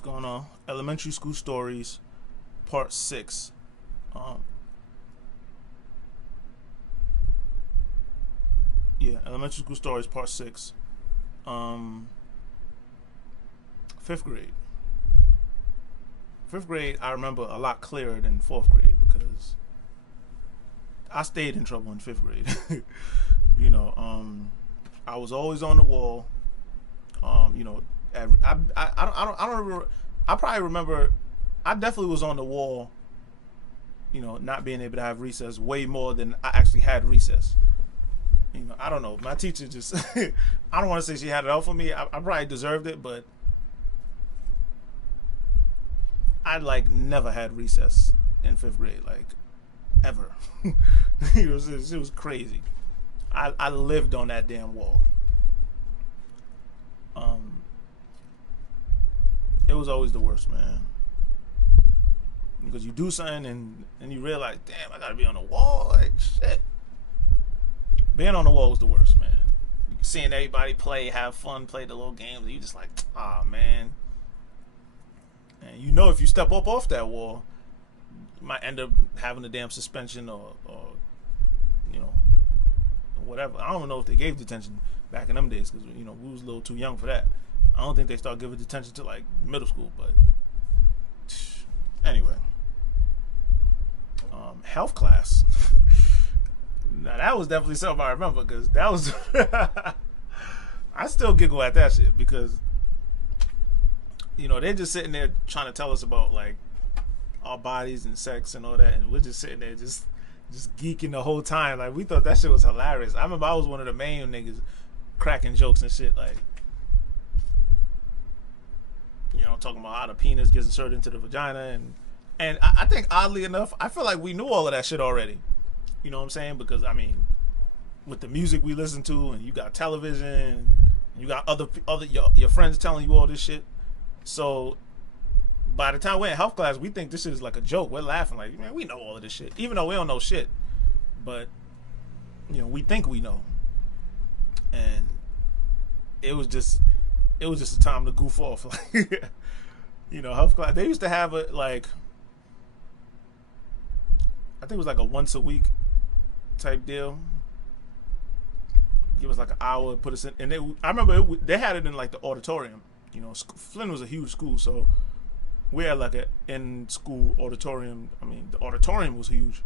What's going on? Elementary School Stories, Part 6. Um, yeah, Elementary School Stories, Part 6. Um, fifth grade. Fifth grade, I remember a lot clearer than fourth grade because I stayed in trouble in fifth grade. you know, um, I was always on the wall. You know, I don't remember. I probably remember. I definitely was on the wall. You know, not being able to have recess way more than I actually had recess. You know, I don't know. My teacher just. I don't want to say she had it out for me. I probably deserved it, but I like never had recess in fifth grade, like ever. It was crazy. I lived on that damn wall. Um, it was always the worst, man. Because you do something and you realize, damn, I gotta be on the wall. Like shit. Being on the wall was the worst, man. Seeing everybody play, have fun, play the little games, and you just like, ah, man. And you know, if you step up off that wall, you might end up having a damn suspension or you know, whatever. I don't even know if they gave detention back in them days because you know we was a little too young for that. I don't think they started giving detention to like middle school, but anyway. Health class. Now that was definitely something I remember because that was. I still giggle at that shit because you know they're just sitting there trying to tell us about like our bodies and sex and all that, and we're just sitting there just geeking the whole time. Like we thought that shit was hilarious. I remember I was one of the main niggas cracking jokes and shit like. You know, talking about how the penis gets inserted into the vagina, and I think oddly enough, I feel like we knew all of that shit already. You know what I'm saying? Because I mean, with the music we listen to, and you got television, and you got other your friends telling you all this shit. So by the time we're in health class, we think this shit is like a joke. We're laughing like, man, we know all of this shit, even though we don't know shit. But you know, we think we know, and it was just a time to goof off. Like, you know, health class. They used to have it like, I think it was like a once a week type deal. Give us like an hour, put us in, and I remember they had it in like the auditorium. You know, Flynn was a huge school, so we had like a in school auditorium. I mean, the auditorium was huge.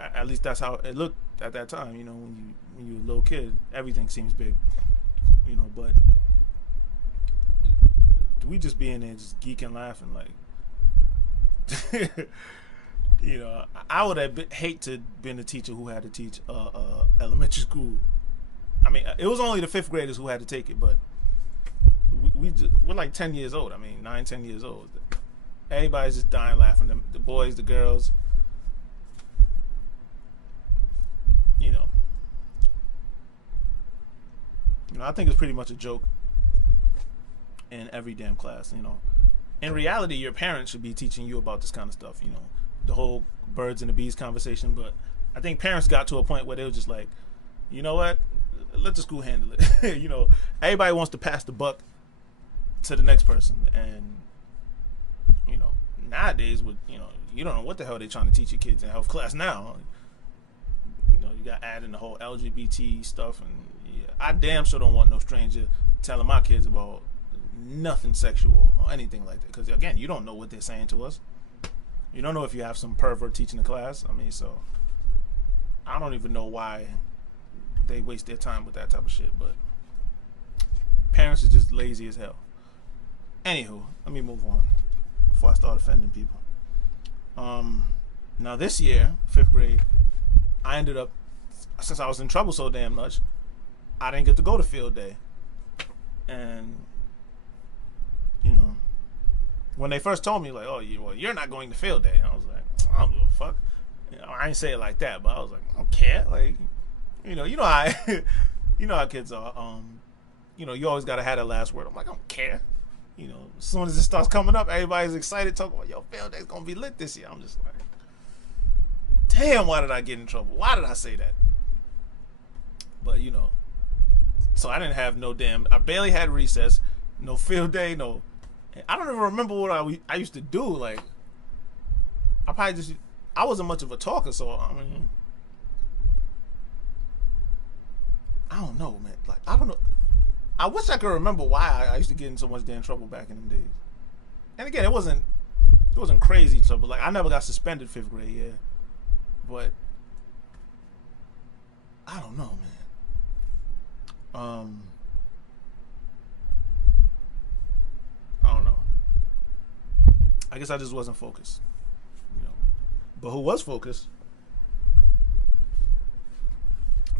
At least that's how it looked at that time. You know, when you're a little kid, everything seems big. You know, but we just be in there just geeking, laughing like. You know, I would have hate to been a teacher who had to teach elementary school. I mean, it was only the fifth graders who had to take it, but we're like 10 years old. I mean, 9, 10 years old. Everybody's just dying laughing. The boys, the girls. You know, I think it's pretty much a joke in every damn class. You know, in reality, your parents should be teaching you about this kind of stuff. You know, the whole birds and the bees conversation. But I think parents got to a point where they were just like, you know what, let the school handle it. You know, everybody wants to pass the buck to the next person, and you know, nowadays with you know, you don't know what the hell they're trying to teach your kids in health class now. You know, you got adding the whole LGBT stuff, and yeah, I damn sure don't want no stranger telling my kids about nothing sexual or anything like that. Because again, you don't know what they're saying to us. You don't know if you have some pervert teaching the class. I mean, so I don't even know why they waste their time with that type of shit. But parents are just lazy as hell. Anywho, let me move on before I start offending people. Now this year, fifth grade, I ended up, since I was in trouble so damn much, I didn't get to go to field day. And you know, when they first told me like, oh, well, you're not going to field day, I was like, I don't give a fuck. You know, I ain't say it like that, but I was like, I don't care. Like, you know how you know how kids are. You know, you always gotta have that last word. I'm like, I don't care. You know, as soon as it starts coming up, everybody's excited talking about, yo, field day's gonna be lit this year. I'm just like, damn, why did I get in trouble? Why did I say that? But you know, so I didn't have no damn. I barely had recess, no field day, no I don't even remember what I used to do. Like, I wasn't much of a talker, so I mean, I don't know, man. Like, I don't know. I wish I could remember why I used to get in so much damn trouble back in them days. And again, it wasn't crazy trouble. Like, I never got suspended 5th grade, yeah, but I don't know, man. I don't know. I guess I just wasn't focused, you know. But who was focused?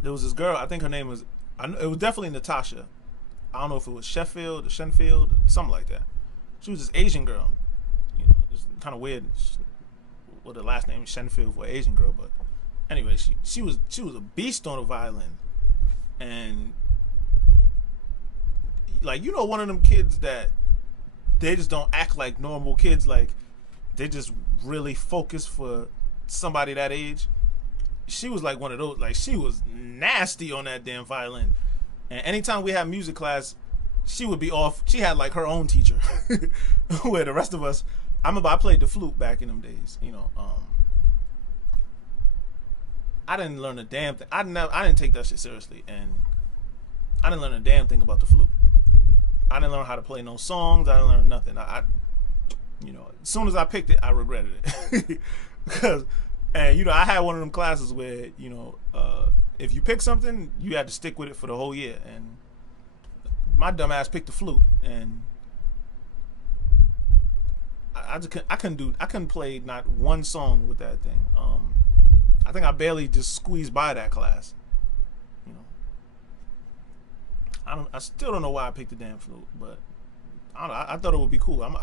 There was this girl. I think her name was. It was definitely Natasha. I don't know if it was Sheffield or Shenfield, something like that. She was this Asian girl. You know, it's kind of weird. Well, the last name is Shenfield for Asian girl, but anyway, she was a beast on the violin, and like, you know, one of them kids that they just don't act like normal kids. Like, they just really focus for somebody that age. She was like one of those. Like, she was nasty on that damn violin. And anytime we had music class, she would be off. She had like her own teacher, where the rest of us. I remember I played the flute back in them days. You know, I didn't learn a damn thing. I didn't take that shit seriously, and I didn't learn a damn thing about the flute. I didn't learn how to play no songs. I didn't learn nothing. You know, as soon as I picked it, I regretted it. Because, and you know, I had one of them classes where, you know, if you pick something, you had to stick with it for the whole year. And my dumb ass picked the flute, and I couldn't play not one song with that thing. I think I barely just squeezed by that class. You know, I still don't know why I picked the damn flute, but I don't know. I thought it would be cool. I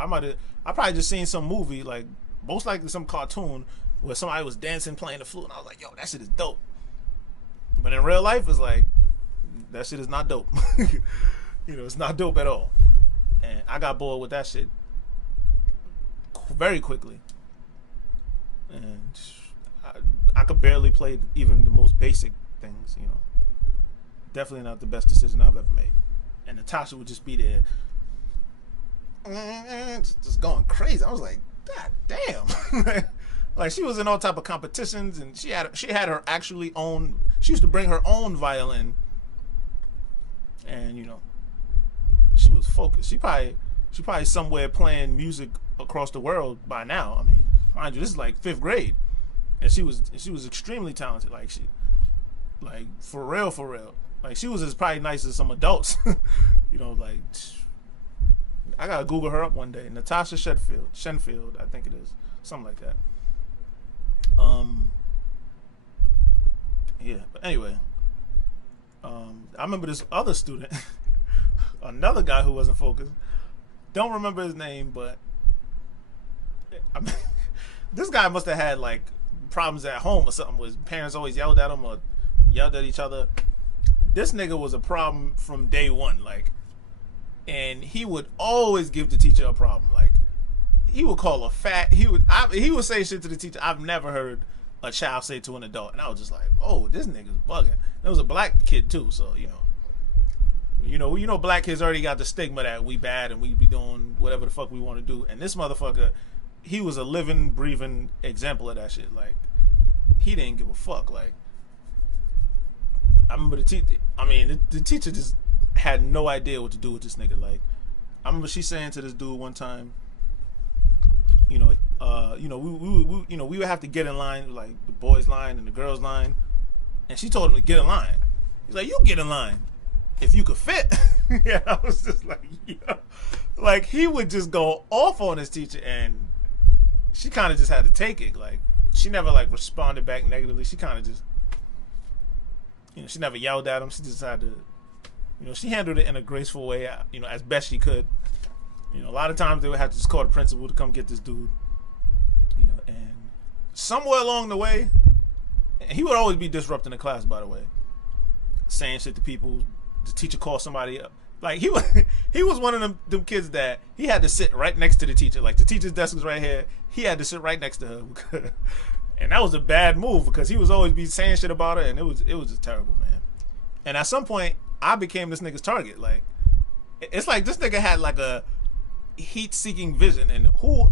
probably just seen some movie, like most likely some cartoon where somebody was dancing playing the flute, and I was like, yo, that shit is dope. But in real life, it's like, that shit is not dope. You know, it's not dope at all. And I got bored with that shit very quickly. And I could barely play even the most basic things, you know. Definitely not the best decision I've ever made. And Natasha would just be there, just going crazy. I was like, God damn. Like, she was in all type of competitions, and she had her actually own. She used to bring her own violin, and you know, she was focused. She probably somewhere playing music across the world by now. I mean, mind you, this is like 5th grade, and she was extremely talented. Like, for real. Like, she was as probably nice as some adults. You know, like, I gotta Google her up one day. Natasha Shenfield, I think it is, something like that. Yeah, but anyway, I remember this other student, another guy who wasn't focused. Don't remember his name, but I mean, this guy must have had like problems at home or something. His parents always yelled at him or yelled at each other. This nigga was a problem from day one, like, and he would always give the teacher a problem. Like, he would call her fat. He would say shit to the teacher I've never heard a child say to an adult, and I was just like, oh, this nigga's bugging. There was a black kid too, so you know, black kids already got the stigma that we bad and we be doing whatever the fuck we want to do. And this motherfucker, he was a living, breathing example of that shit. Like, he didn't give a fuck. Like, I remember the teacher just had no idea what to do with this nigga. Like, I remember she saying to this dude one time, we would have to get in line, like the boys' line and the girls' line, and she told him to get in line. He's like, "You get in line if you could fit." Yeah, I was just like, yeah. Like, he would just go off on his teacher, and she kind of just had to take it. Like, she never like responded back negatively. She kind of just, she never yelled at him. She just had to, she handled it in a graceful way, as best she could. A lot of times they would have to just call the principal to come get this dude. And somewhere along the way, and he would always be disrupting the class, by the way, saying shit to people. The teacher called somebody up. Like, he was one of them kids that he had to sit right next to the teacher. Like, the teacher's desk was right here. He had to sit right next to her. And that was a bad move because he was always be saying shit about her, and it was just terrible, man. And at some point, I became this nigga's target. Like, it's like this nigga had like heat-seeking vision, and who,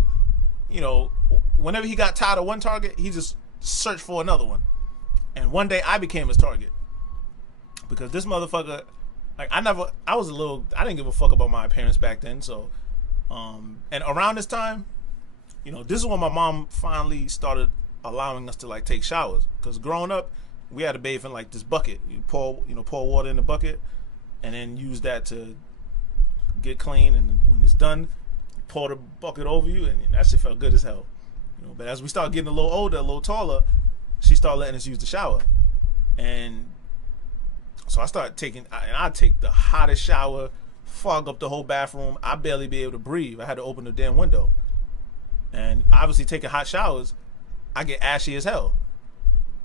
you know, whenever he got tired of one target, he just searched for another one. And one day I became his target because this motherfucker, like I didn't give a fuck about my appearance back then. So, and around this time, you know, this is when my mom finally started allowing us to like take showers. Because growing up, we had to bathe in like this bucket. You pour water in the bucket, and then use that to get clean. And when it's done, pour the bucket over you, and that shit felt good as hell. You know, but as we started getting a little older, a little taller, she started letting us use the shower, and so I started I take the hottest shower, fog up the whole bathroom. I barely be able to breathe. I had to open the damn window. And obviously taking hot showers, I get ashy as hell.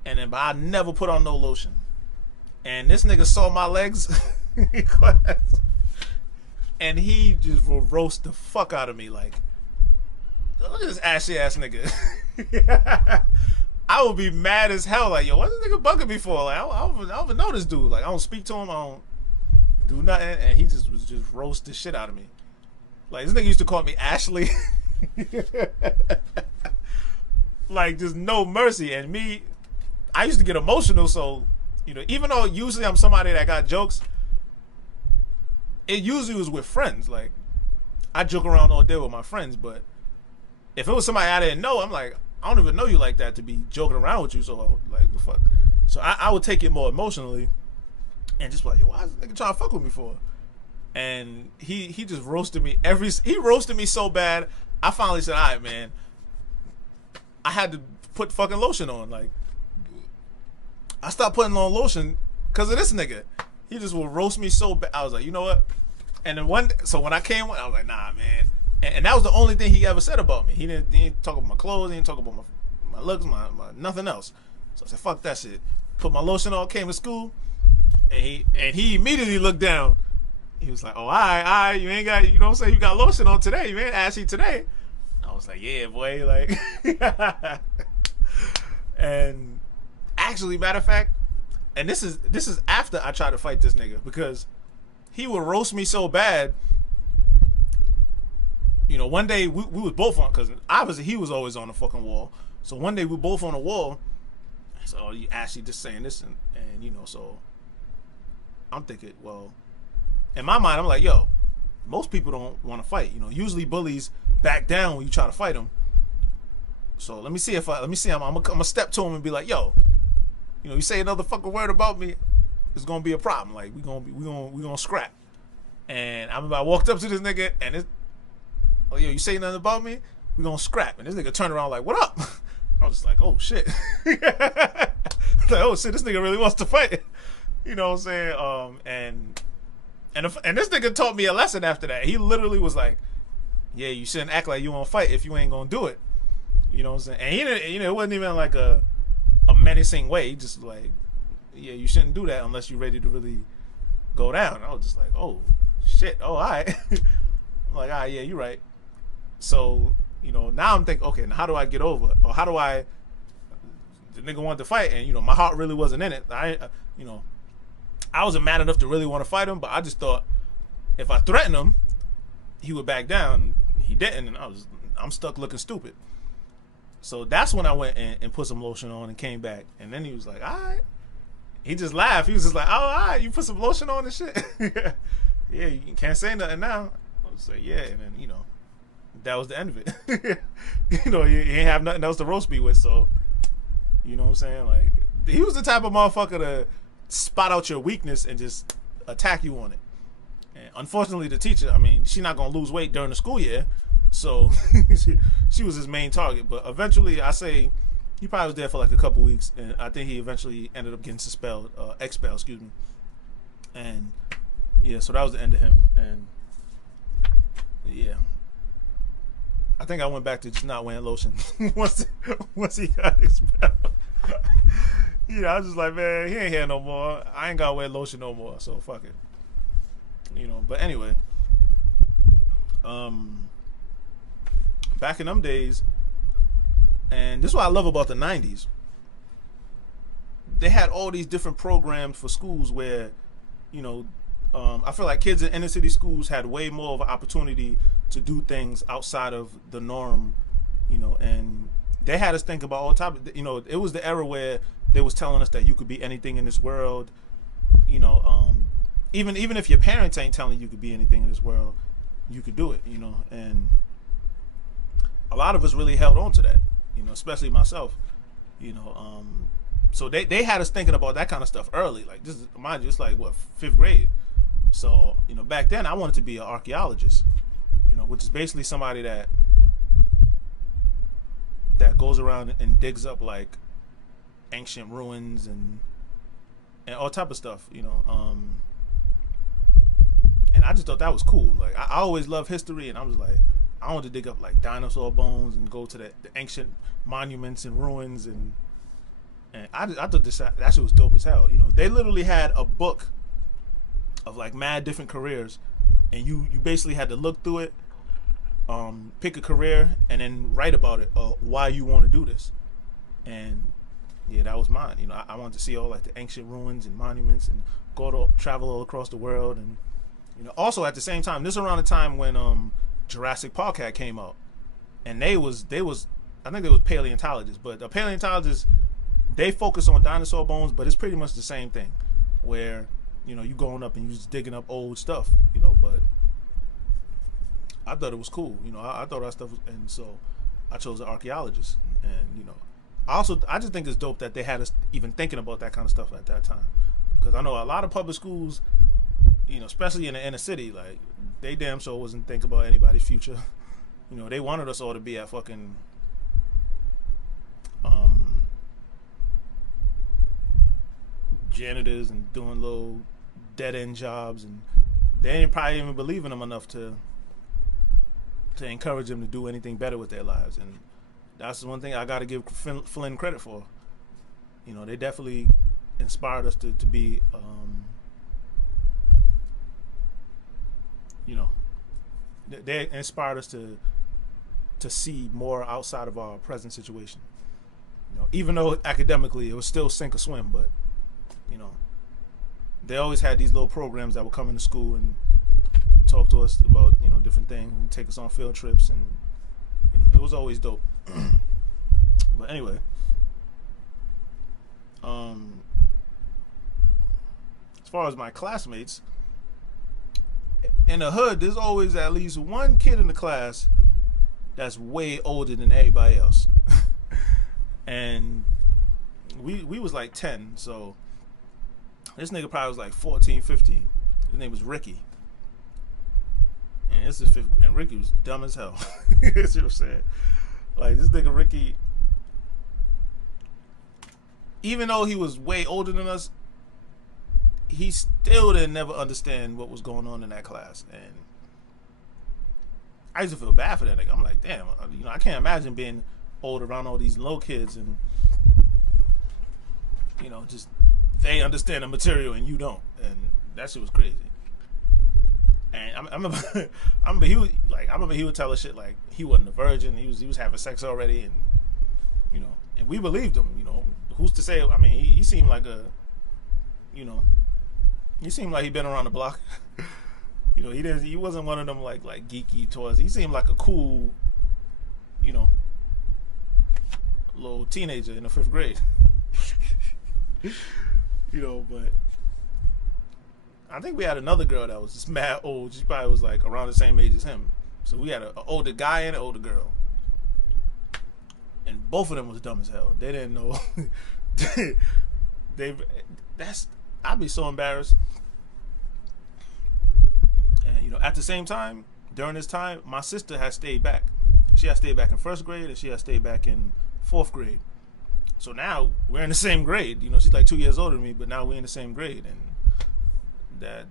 And then, but I never put on no lotion. And this nigga saw my legs in class, and he just will roast the fuck out of me. Like, look at this ashy ass nigga. I would be mad as hell. Like, yo, what's this nigga bugging me for? Like, I don't even know this dude. Like, I don't speak to him. I don't do nothing. And he just was just roast the shit out of me. Like, this nigga used to call me Ashley. Like, just no mercy. And me, I used to get emotional. So, you know, even though usually I'm somebody that got jokes, it usually was with friends. Like, I joke around all day with my friends. But if it was somebody I didn't know, I'm like, I don't even know you like that to be joking around with you. So, like, the fuck. So I would take it more emotionally and just be like, yo, why is this nigga trying to fuck with me for? And he just roasted me he roasted me so bad, I finally said, all right, man, I had to put fucking lotion on. Like, I stopped putting on lotion because of this nigga. He just would roast me so bad. I was like, you know what? And then so when I came, I was like, nah, man. And that was the only thing he ever said about me. He didn't talk about my clothes. He didn't talk about my looks, my nothing else. So I said, fuck that shit. Put my lotion on, came to school, and he immediately looked down. He was like, oh, all right, you ain't got, you know what I'm saying, you got lotion on today. You ain't ashy today. I was like, yeah, boy. Like, and actually, matter of fact, and this is after I tried to fight this nigga, because he would roast me so bad. You know, one day we was both on, because obviously he was always on the fucking wall. So one day we both on the wall. So, oh, you actually just saying this, and you know, so I'm thinking, well, in my mind, I'm like, yo, most people don't want to fight. You know, usually bullies back down when you try to fight them. So let me see. I'm gonna step to him and be like, yo, you know, you say another fucking word about me, it's gonna be a problem. Like, we gonna scrap. And I remember I walked up to this nigga, and oh, yo, you say nothing about me, we gonna scrap. And this nigga turned around like, what up? I was just like, oh shit. Like, oh shit, this nigga really wants to fight. You know what I'm saying? And this nigga taught me a lesson after that. He literally was like, yeah, you shouldn't act like you won't fight if you ain't gonna do it. You know what I'm saying? And he didn't, you know, it wasn't even like a menacing way. He just like, yeah, you shouldn't do that unless you're ready to really go down. And I was just like, oh shit, oh, all right. I'm like, all right, yeah, you're right. So, you know, now I'm thinking, okay, now how do I get over? Or how do the nigga wanted to fight, and, you know, my heart really wasn't in it. You know, I wasn't mad enough to really want to fight him, but I just thought if I threatened him, he would back down. He didn't, and I'm stuck looking stupid. So that's when I went and put some lotion on and came back. And then he was like, all right. He just laughed. He was just like, oh, all right, you put some lotion on and shit? Yeah, you can't say nothing now. I was like, yeah, and then, you know, that was the end of it. You know, he ain't have nothing else to roast me with, so, you know what I'm saying? Like, he was the type of motherfucker to spot out your weakness and just attack you on it. And unfortunately, the teacher, I mean, she's not going to lose weight during the school year, so she was his main target. But eventually, I say, he probably was there for like a couple weeks, and I think he eventually ended up getting expelled, excuse me. And, yeah, so that was the end of him, and, yeah. I think I went back to just not wearing lotion once he got expelled. Yeah, I was just like, man, he ain't here no more. I ain't gotta wear lotion no more, so fuck it. You know, but anyway, back in them days, and this is what I love about the 90s. They had all these different programs for schools where, you know, I feel like kids in inner city schools had way more of an opportunity to do things outside of the norm, and they had us think about all type of, it was the era where they was telling us that you could be anything in this world, even if your parents ain't telling you could be anything in this world, you could do it, and a lot of us really held on to that, especially myself, so they had us thinking about that kind of stuff early, like this is, mind you, it's like what, 5th grade. So back then I wanted to be an archaeologist, which is basically somebody that goes around and digs up like ancient ruins and all type of stuff, and I just thought that was cool. Like I always loved history, and I was like, I wanted to dig up like dinosaur bones and go to the ancient monuments and ruins, and I thought that shit was dope as hell. They literally had a book of like mad different careers, and you basically had to look through it, pick a career, and then write about it, why you want to do this. And yeah, that was mine. I wanted to see all like the ancient ruins and monuments, and travel all across the world. And also at the same time, this is around the time when Jurassic Park had came out, and they was I think they was paleontologists, but the paleontologists, they focus on dinosaur bones, but it's pretty much the same thing, where you going up and you just digging up old stuff, but I thought it was cool, I thought that stuff was, and so I chose an archaeologist. And I just think it's dope that they had us even thinking about that kind of stuff at that time, because I know a lot of public schools, especially in the inner city, like they damn sure wasn't thinking about anybody's future. They wanted us all to be at fucking janitors and doing little dead end jobs, and they didn't probably even believe in them enough to encourage them to do anything better with their lives. And that's the one thing I got to give Flynn credit for. They definitely inspired us to be they inspired us to see more outside of our present situation. Even though academically it was still sink or swim, but they always had these little programs that would come into school and talk to us about different things and take us on field trips, and it was always dope. But anyway, as far as my classmates in the hood, there's always at least one kid in the class that's way older than everybody else. And we was like 10, so this nigga probably was like 14, 15. His name was Ricky. And this is 5th grade, and Ricky was dumb as hell. That's what I'm saying. Like, this nigga Ricky, even though he was way older than us, he still didn't never understand what was going on in that class. And I used to feel bad for that nigga. I'm like, damn, I can't imagine being old around all these little kids, and just they understand the material and you don't, and that shit was crazy. And I remember he would tell us shit like he wasn't a virgin, he was having sex already, and and we believed him. Who's to say? I mean, he seemed like he seemed like he'd been around the block. He wasn't one of them like geeky toys. He seemed like a cool, little teenager in the 5th grade. But I think we had another girl that was just mad old. She probably was like around the same age as him. So we had an older guy and an older girl, and both of them was dumb as hell. They didn't know. I'd be so embarrassed. And at the same time, during this time, my sister had stayed back. She had stayed back in 1st grade, and she had stayed back in 4th grade. So now we're in the same grade. She's like 2 years older than me, but now we're in the same grade, and that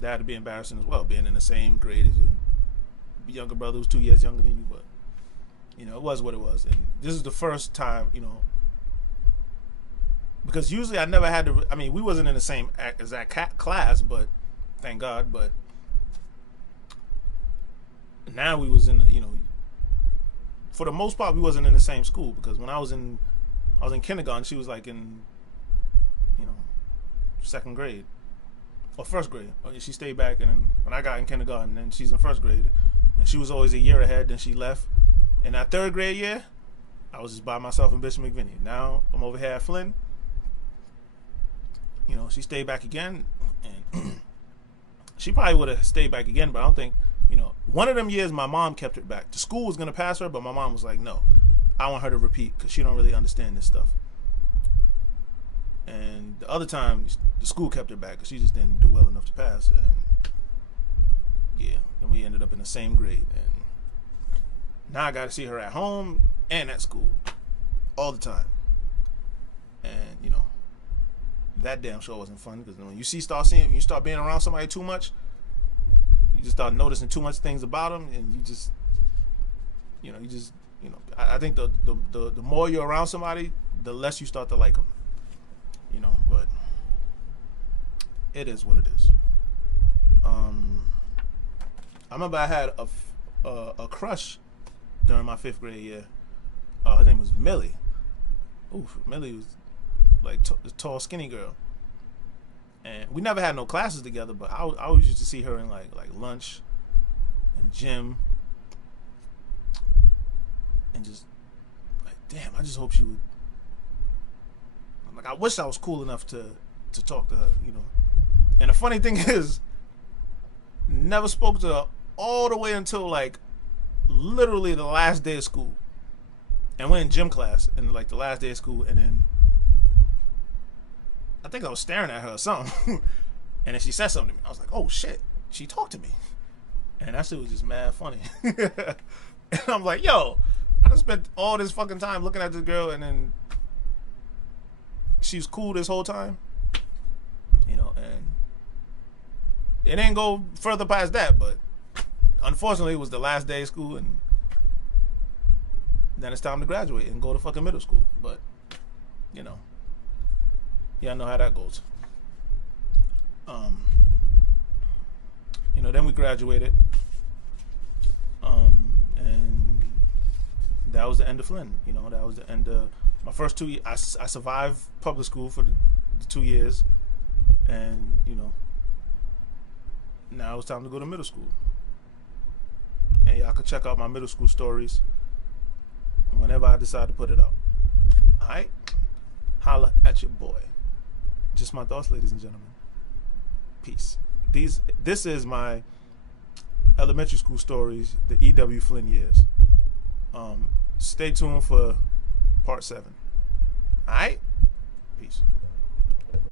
that'd be embarrassing as well, being in the same grade as your younger brother who's 2 years younger than you. But it was what it was, and this is the first time, because usually I never had to. I mean, we wasn't in the same exact class, but thank God. But now we was in the, for the most part, we wasn't in the same school, because when I was in kindergarten, she was like in 2nd grade, or first grade. She stayed back, and then when I got in kindergarten, then she's in first grade, and she was always a year ahead. Then she left. In that third grade year, I was just by myself in Bishop McVinney. Now I'm over here at Flynn. You know, she stayed back again, and she probably would have stayed back again, but I don't think, you know, one of them years my mom kept her back. The school was gonna pass her, but my mom was like, no, I want her to repeat because she don't really understand this stuff. And the other time, the school kept her back because she just didn't do well enough to pass. And yeah, and we ended up in the same grade. And now I got to see her at home and at school all the time. And you know, that damn sure wasn't fun because when you start being around somebody too much, you just start noticing too much things about them, and you just, I think the more you're around somebody, the less you start to like them. You know, but it is what it is. I remember I had a crush during my 5th grade year. Her name was Millie. Oof, Millie was like a tall, skinny girl, and we never had no classes together. But I always used to see her in like lunch and gym, and just like, damn, I just hope she would. Like, I wish I was cool enough to talk to her, you know. And the funny thing is, never spoke to her all the way until like literally the last day of school. And we're in gym class and like the last day of school, and then I think I was staring at her or something. And then she said something to me. I was like, oh shit, she talked to me. And that shit was just mad funny. And I'm like, yo, I just spent all this fucking time looking at this girl, and then she was cool this whole time, you know, and it didn't go further past that. But unfortunately, it was the last day of school, and then it's time to graduate and go to fucking middle school. But you know, yeah, I know how that goes. You know, then we graduated, and that was the end of Flynn. You know, that was the end of my first 2 years. I survived public school for the 2 years, and you know, now it's time to go to middle school. And y'all can check out my middle school stories whenever I decide to put it up. Alright? Holla at your boy. Just my thoughts, ladies and gentlemen. Peace. This is my elementary school stories, the E.W. Flynn years. Stay tuned for part 7. Alright? Peace.